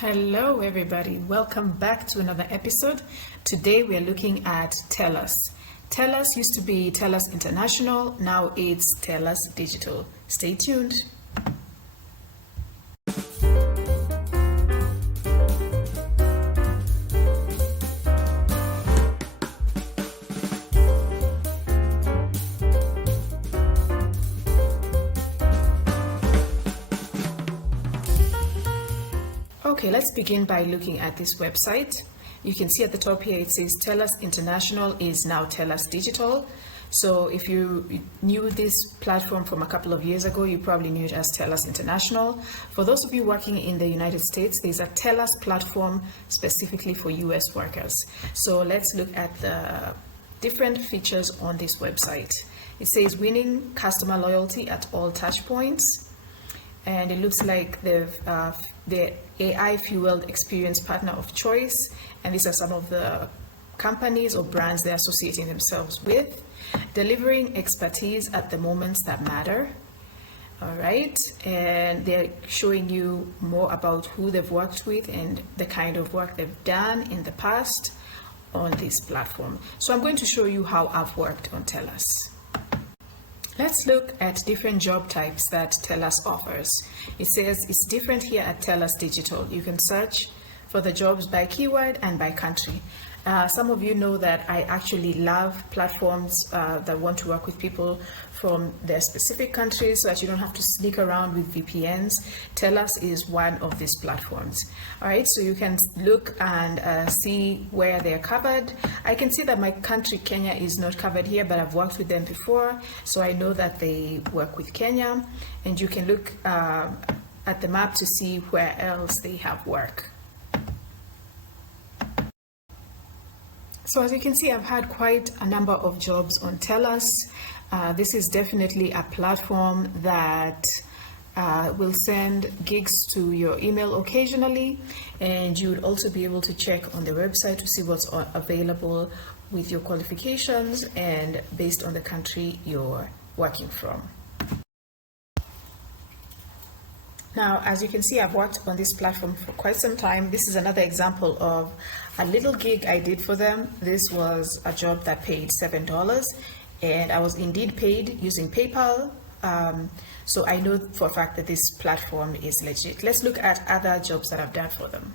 Hello everybody, welcome back to another episode. Today we are looking at Telus. Telus used to be Telus International, now it's Telus Digital. Stay tuned. Okay, let's begin by looking at this website. You can see at the top here it says Telus International is now Telus Digital. So if you knew this platform from a couple of years ago, you probably knew it as Telus International. For those of you working in the United States, there's a Telus platform specifically for US workers. So let's look at the different features on this website. It says winning customer loyalty at all touch points. And it looks like the AI-fueled experience partner of choice. And these are some of the companies or brands they're associating themselves with. Delivering expertise at the moments that matter. All right. And they're showing you more about who they've worked with and the kind of work they've done in the past on this platform. So I'm going to show you how I've worked on Telus. Let's look at different job types that Telus offers. It says it's different here at Telus Digital. You can search for the jobs by keyword and by country. Some of you know that I actually love platforms that want to work with people from their specific countries so that you don't have to sneak around with VPNs. Telus is one of these platforms. All right, so you can look and see where they're covered. I can see that my country, Kenya, is not covered here, but I've worked with them before, so I know that they work with Kenya. And you can look at the map to see where else they have work. So as you can see, I've had quite a number of jobs on Telus. This is definitely a platform that will send gigs to your email occasionally, and you would also be able to check on the website to see what's available with your qualifications and based on the country you're working from. Now, as you can see, I've worked on this platform for quite some time. This is another example of a little gig I did for them. This was a job that paid $7, and I was indeed paid using PayPal. So I know for a fact that this platform is legit. Let's look at other jobs that I've done for them.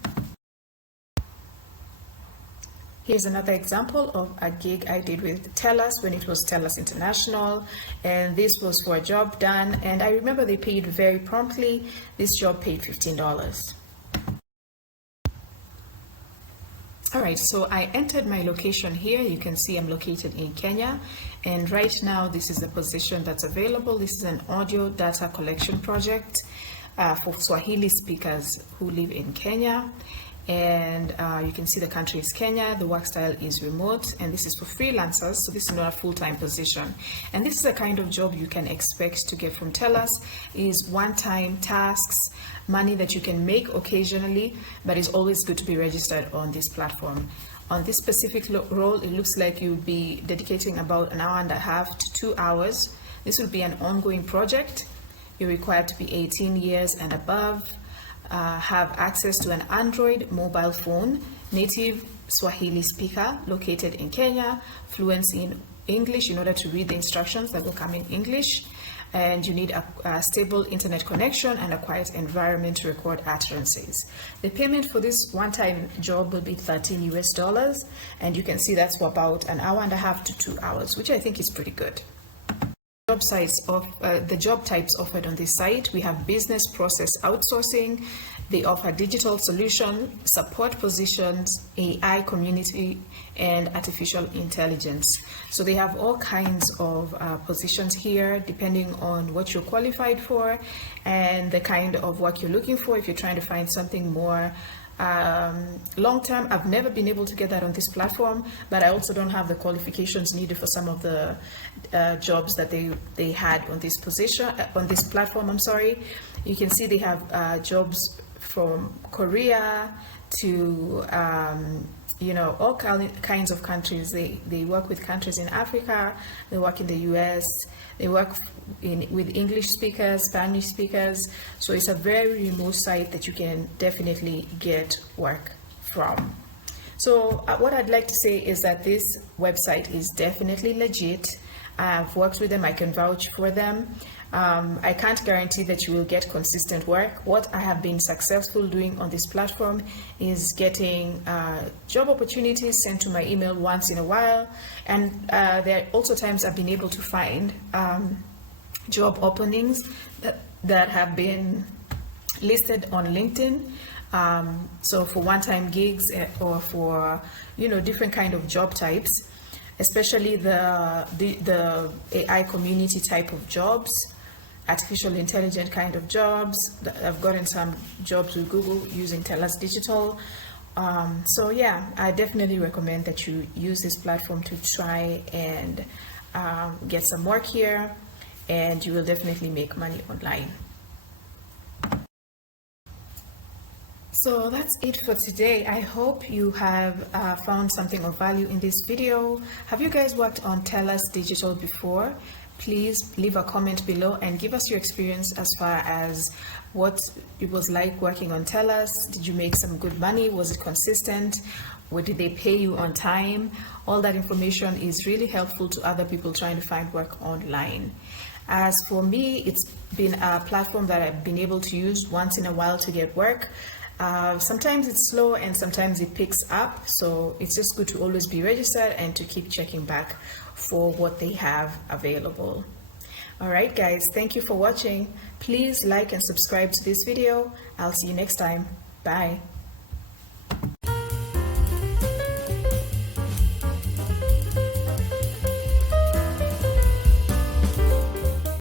Here's another example of a gig I did with Telus when it was Telus International, and this was for a job done, and I remember they paid very promptly. This job paid $15. All right, so I entered my location here. You can see I'm located in Kenya, and right now this is the position that's available. This is an audio data collection project for Swahili speakers who live in Kenya. And you can see the country is Kenya, the work style is remote, and this is for freelancers, so this is not a full-time position. And this is the kind of job you can expect to get from Telus, is one-time tasks, money that you can make occasionally, but it's always good to be registered on this platform. On this specific role, it looks like you'll be dedicating about an hour and a half to 2 hours. This will be an ongoing project. You're required to be 18 years and above. Have access to an Android mobile phone, native Swahili speaker located in Kenya, fluency in English in order to read the instructions that will come in English, and you need a stable internet connection and a quiet environment to record utterances. The payment for this one-time job will be $13 US, and you can see that's for about an hour and a half to 2 hours, which I think is pretty good. The job types offered on this site, we have business process outsourcing. They offer digital solution, support positions, AI community, and artificial intelligence. So they have all kinds of positions here, depending on what you're qualified for and the kind of work you're looking for. If you're trying to find something more long term, I've never been able to get that on this platform, but I also don't have the qualifications needed for some of the jobs that they had on this platform. I'm sorry. You can see they have jobs from Korea to all kinds of countries. They work with countries in Africa, they work in the US, they work with English speakers, Spanish speakers. So it's a very remote site that you can definitely get work from. So what I'd like to say is that this website is definitely legit. I've worked with them, I can vouch for them. I can't guarantee that you will get consistent work. What I have been successful doing on this platform is getting job opportunities sent to my email once in a while. And there are also times I've been able to find job openings that have been listed on LinkedIn. So for one-time gigs or for, different kind of job types, especially the AI community type of jobs, artificial intelligence kind of jobs. I've gotten some jobs with Google using Telus Digital. So yeah, I definitely recommend that you use this platform to try and get some work here, and you will definitely make money online. So that's it for today. I hope you have found something of value in this video. Have you guys worked on Telus Digital before? Please leave a comment below and give us your experience as far as what it was like working on Telus. Did you make some good money? Was it consistent? Or did they pay you on time? All that information is really helpful to other people trying to find work online. As for me, it's been a platform that I've been able to use once in a while to get work. Sometimes it's slow and sometimes it picks up, so it's just good to always be registered and to keep checking back for what they have available. All right, guys, thank you for watching. Please like and subscribe to this video. I'll see you next time. Bye.